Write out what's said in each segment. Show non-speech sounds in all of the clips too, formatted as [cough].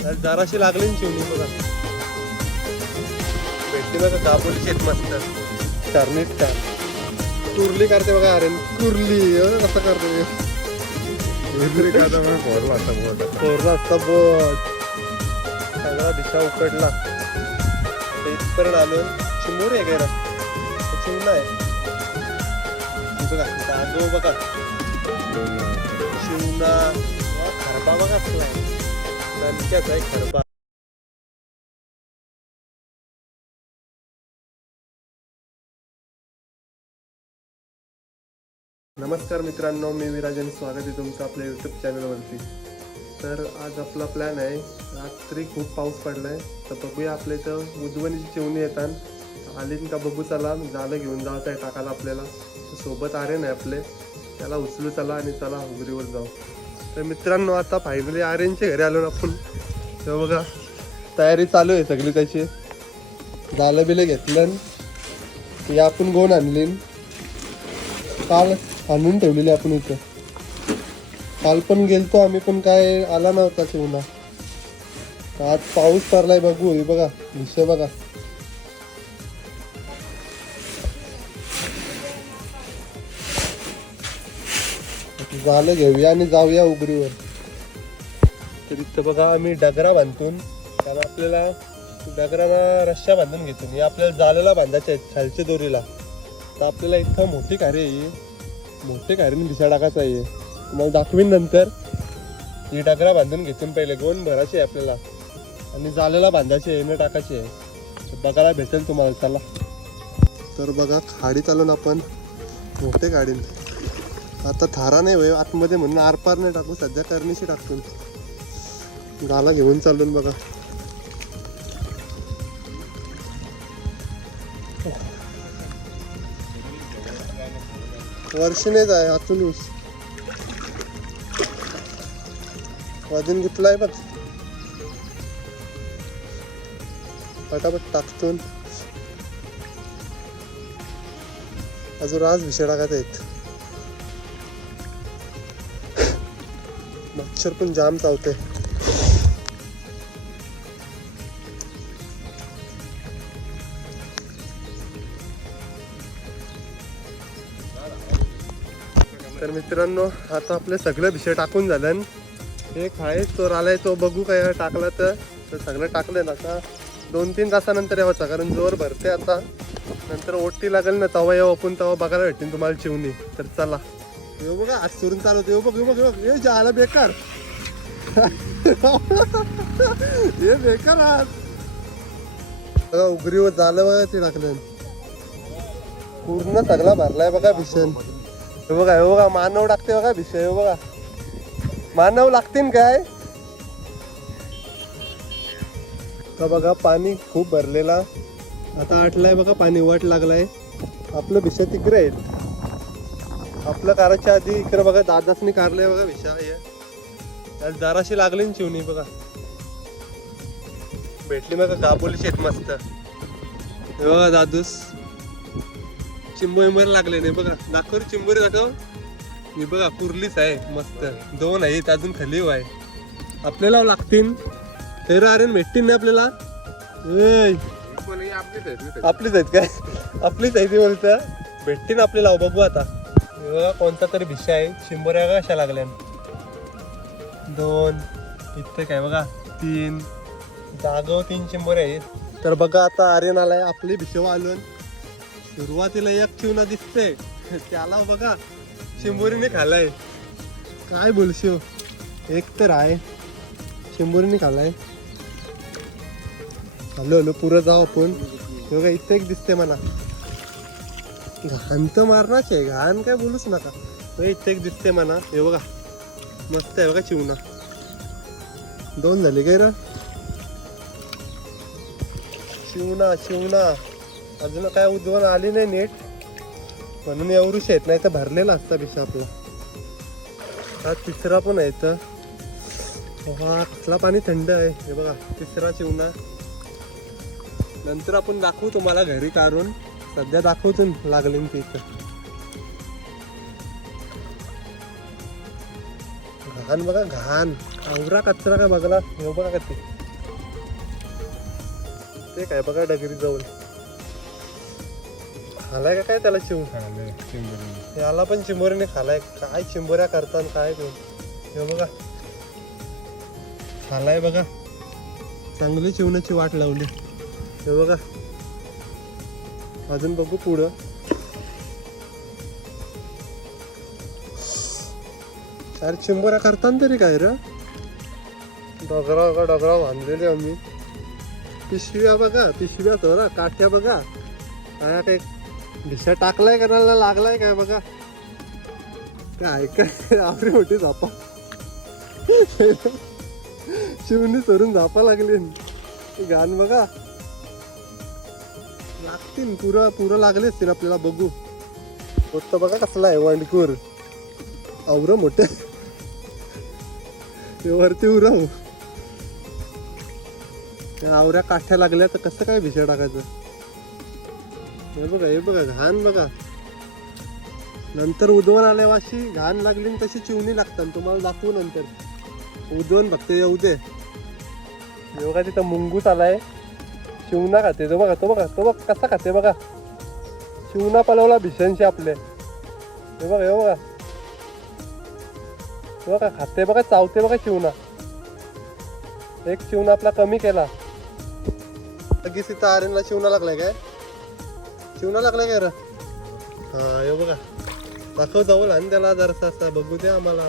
जराशी लागली ना शिवणी बघा. भेटली बघा दाबोली शेत मस्त करनीट का? कुर्ली करते बघा अरे कुर्ली. कसं करते दुसरी का तर मला भरला आता बोट. कोरला असता बोट सगळा दिशा उकडला. इथपर्यंत आलो. चिमूर आहे गेला चिमणा आहे. बघा दागो बघा. शिवना खरबा बघा आहे. नलक्याचा आहे नमस्कार मित्रांनो मी विराजन. स्वागत आहे तुमचं आपल्या यूट्यूब चॅनलवरती तर आज आपला प्लॅन आहे रात्री खूप पाऊस पडलाय. तर बघूया आपल्या इथं उजवणीची चिवणी येतात. आलीन का बघू चला झालं घेऊन जायचं आहे टाकायला आपल्याला सोबत आर्यन आहे आपले. त्याला उचलू चला आणि चला उगरीवर जाऊ. तर मित्रांनो आता फायनली आर्यनच्या घरी आलो ना आपण. तर बघा तयारी चालू आहे सगळी त्याची झालं बिलं घेतलं हे आपण गोण आणली. काल आणून ठेवलेली आपण इथं. काल पण गेलतो आम्ही पण काय आला नव्हता शिवना आज पाऊस पडलाय बघू हे बघा विषय बघा. झालं घेऊया आणि जाऊया उगरीवर तर इथं बघा आम्ही डगरा बांधतून कारण आपल्याला डगराला रश्या बांधून घेतो हे आपल्याला जालेला बांधायचे आहेत खालच्या दोरीला. तर आपल्याला इथं मोठी खारी आहे. मोठे खारीने भिसा टाकायचा आहे. मग दाखवीन नंतर. ही डगरा बांधून घेतून पहिले गोन भरायची आहे आपल्याला. आणि जालेला बांधायची आहे न टाकायची आहे. बघायला भेटेल तुम्हाला चला. तर बघा खाडी चालून आपण मोठे गाडीने आता थारा नाही होय आतमध्ये म्हणून आरपार नाही टाकू सध्या करणीशी टाकतो. गाला घेऊन चालून बघा. वर्षीनेच आहे आतून ऊस घेतलं घेतलाय बघ. पटापट टाकतून. अजून आज विषय टाकत आहेत मच्छर पण जाम चावते तर मित्रांनो आता आपले सगळे भिशे टाकून झाल्यान एक आहे चोर आलाय तो बघू काय टाकला तर. तर सगळं टाकलं ना आता. दोन तीन तासानंतर यावाचा कारण जोर भरते आता. नंतर ओटी लागेल ना तवा येऊ आपण तवा बघायला भेटेल तुम्हाला चिवणी. तर चला. हे बघा आज सोडून चालवतो. हे बघ बघ हे बघ. हे जायला बेकार. [laughs] हे बेकार आज बघा उघरीवर झालं बघा ते टाकलं. पूर्ण सगळा भरलाय बघा भीषण. हे बघा हे बघा मानव टाकते बघा भीषण हे बघा. मानव लागतील काय? का बघा पाणी खूप भरलेला. आता आटलाय बघा पाणी वाट लागलाय. आपलं भीषण तिकडे आहेत आपलं काराच्या आधी इकडे बघा दादासनी कारलंय बघा हे. त्याला जराशी लागली ना चिवणी बघा. भेटली बघा गाबोली शेत मस्त. हे बघा दादूस. चिंबोरी लागले नाही बघा. दाखव चिंबोरी दाखव. ही बघा कुर्लीच आहे मस्त. दोन आहेत अजून खाली आहे आपल्याला लागतील. तर अरे भेटतील ना आपल्याला? हे आपलीच आहेत ना आपलीच आहेत काय? आपलीच आहे ती बोलतं. भेटतील आपल्याला बघू आता. बघा कोणता तरी भिषा आहे. शिंबोऱ्या कशा लागल्या? दोन इथे काय बघा तीन. जागो तीन शिंबोऱ्या आहेत. तर बघा आता आर्यन आलाय आपली भिशव आलून सुरुवातीला एक चिवना दिसते त्याला बघा शिंबोरीने खालाय. काय बोलशिव एक तर आहे. शिंबोरीने खालाय. हॅलो हॅलो पुरं जाऊ आपण. बघा इथे एक दिसते म्हणा घाण तर मारणाच आहे घाण काय बोलूच नका. हे इथे एक दिसते म्हणा हे बघा. मस्त आहे बघा चिवणा दोन झाले काय र? शिवणा शिवणा अजून काय उद्वन आली नाही नीट. म्हणून एवढूच येत नाही तर भरलेला असता पिशा आपला. हा तिसरा पण आहे तर पाणी थंड आहे. हे बघा तिसरा शिवणा नंतर आपण दाखवू तुम्हाला घरी काढून. सध्या दाखवतून लागले ते इथं. घाण बघा घाण. आवरा कचरा काय बघला? हे बघा कधी ते? काय बघा डगरी जवळ खालाय का काय त्याला चिंबरी याला पण चिंबोरीने खालाय. काय चिंबोऱ्या करतात काय ते? हे बघा. खालाय बघा. चांगली चिवण्याची वाट लावली. हे बघा. अजून बघू पुढं. अरे चिंबोऱ्या करताना तरी काय रे? डगरा डगरा बांधलेले आम्ही. पिशव्या बघा पिशव्या थोडा काठ्या बघा. काय काही भिशा टाकलाय करायला लागलाय काय बघा. काय काय आपली मोठी झापा. शिवणी चोरून झापा लागली. ती घाण बघा. लागतील. पुरं पुरं लागले असतील आपल्याला बघू. फक्त बघा कसला आहे वंडकूर आवरं मोठे. ते वरती त्या आवऱ्या काठ्या लागल्या तर कसं काय भिशा टाकायचं? हे बघा हे बघा घाण बघा. नंतर उद्वण आल्यावाशी घाण लागली तशी चिवणी लागतात. तुम्हाला दाखवू नंतर. उद्वण फक्त येऊ दे. बघा तिथं मुंगूस आलाय. शिवना खाते तो बघा तो बघा तो बघा कसा खाते बघा. शिवना पलवला भीषणशी आपले. हे बघा हे बघा. बघा खाते बघा चावते बघा शिवना एक शिवना आपला कमी केला. लगेच तिथं आर्यनला शिवना लागलाय काय? शिवना लागलाय काय र? हा हे बघा. दाखव जाऊ आणि त्याला जरासा असा बघू द्या आम्हाला.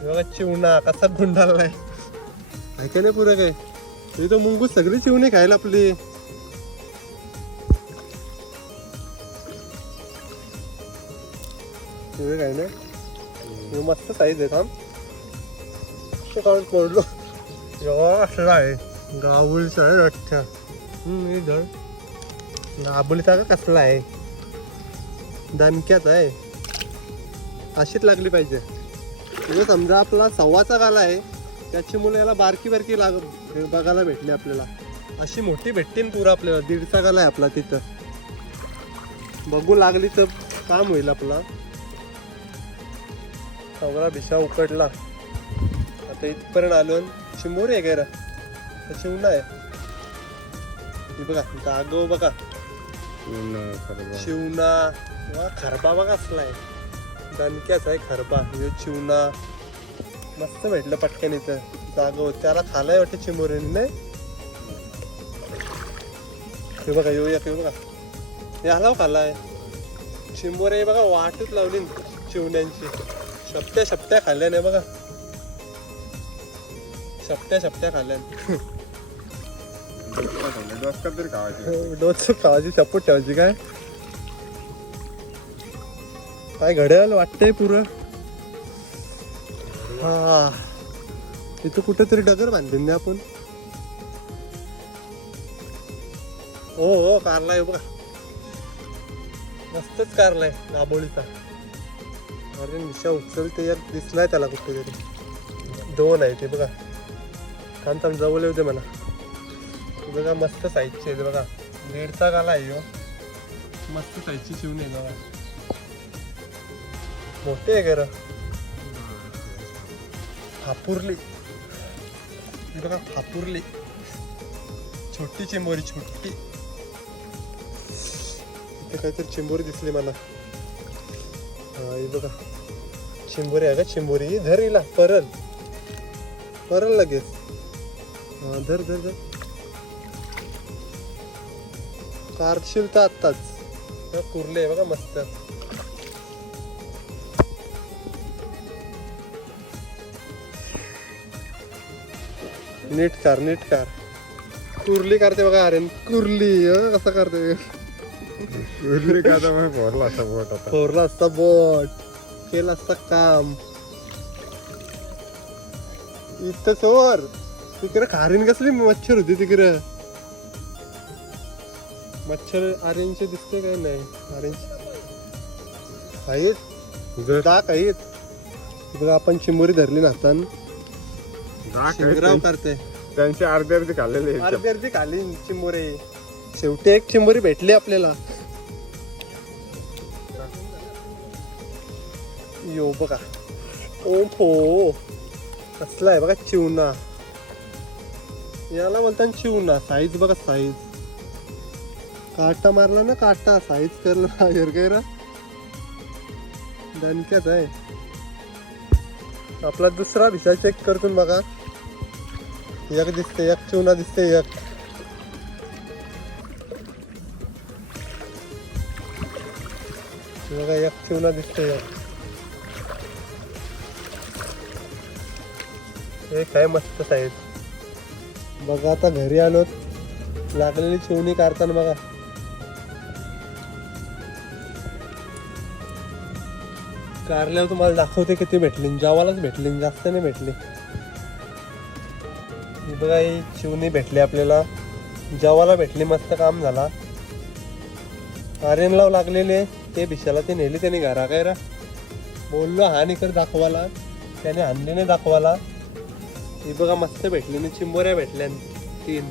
हे बघा शिवना कसा गुंडाळलाय. ऐकायला पुरं काय हे तर मुंगूस सगळी चिवणी खायला आपली. हे काय नाही मस्त साईज आहे थांब काढून पडलो एवढा असला आहे. गावळीचा आहे रठ्ठा हे धर. गाबुलीचा का कसला आहे. दणक्याचा आहे. अशीच लागली पाहिजे. म्हणजे समजा आपला सव्वाचा गाला आहे. त्याची मुलं याला बारकी बारकी लाग बघायला भेटली आपल्याला. अशी मोठी भेटतील पुरा आपल्याला. दीडचा गाला आहे आपला तिथं. बघू लागली तर काम होईल आपला. सगळा भिशा उकडला. आता इथपर्यंत आलो चिंबोरी आहे गेरा चिवणा आहे. हे बघा जागो बघा. शिवना. खरबा बघा असलाय दणक्याच आहे खरबा. ह्यो चिवना मस्त भेटलं पटकन इथं. जागो त्याला खालाय वाटतं चिमोरीने नाही? हे बघा येऊ या बघा. याला खालाय. चिंबोरे बघा वाटच लावली चिवण्यांची. शपट्या शपट्या खाल्ल्या नाही बघा. शपट्या शपट्या खाल्ल्या तरी खावायचे. डोस खावायची. शपथ ठेवायची काय? काय घड्याल वाटतंय पुरं? हा. इथं कुठेतरी डगर बांधले ना आपण. हो हो कारला आहे बघा. मस्तच कारलाय दाबोळीचा. अरे निशा उचलते यार दिसलाय त्याला कुठेतरी. दोन आहे ते बघा. थांब थांब जवळ येऊ मला. बघा मस्त साईजची आहे बघा. दीडचा गाला आहे हो मस्त साईजची शिवून आहे बघा मोठे आहे घर हापुरली. हे बघा हापुरली. छोटी चिंबोरी छोटी. इथे काहीतरी चिंबोरी दिसली मला. हा बघा. चिंबोरी आहे का? चिंबोरी. ही धर हिला परल. परल लगेच. हा धर धर धर. कारशील तर आत्ताच. हे कुर्ले आहे बघा मस्त. नीट कार नीट कार. कुर्ली करते बघा अरे कुर्ली हं, कसं करते. उरली का आता मग भरला असा बोट आता. फोरला असता बोट. केलं असता काम. इथं सोर तिकडे खारीन कसली मच्छर होती तिकडे? मच्छर आर्यनचे दिसते काय नाही? आर्यनचे आहेत. जर डाक आहेत. बघा आपण चिंबोरी धरली राख शिंगराव करते त्यांचे अर्धे अर्धे खाल्लेले. अर्धी अर्धी खाली चिंबोरी. शेवटी एक चिंबोरी भेटली आपल्याला. यो बघा. ओ हो कसला आहे बघा चिवणा याला बोलतात चिवणा साईज बघा साईज काटा मारला ना काटा. साईज करला [laughs] हिरगैरा दणक्यात आहे. आपला दुसरा भिसा चेक करतून बघा. एक दिसते एक चुना दिसते एक. बघा एक चुना दिसते एक. एक आहे मस्त साईज बघा आता घरी आलोत. लागलेली चिवणी काढताना बघा. कारल्यावर तुम्हाला दाखवते किती भेटली. जावालाच भेटली जास्त नाही भेटली. ही बघा ही चिवणी भेटली आपल्याला. जेवायला भेटली मस्त काम झाला. आर्यनलाव लागलेले ते भिशाला ते नेले त्याने घरा काय रा? बोललो हानी कर दाखवाला त्याने हाणलेने दाखवाला ही बघा मस्त भेटली. मी चिंबोऱ्या भेटल्या तीन.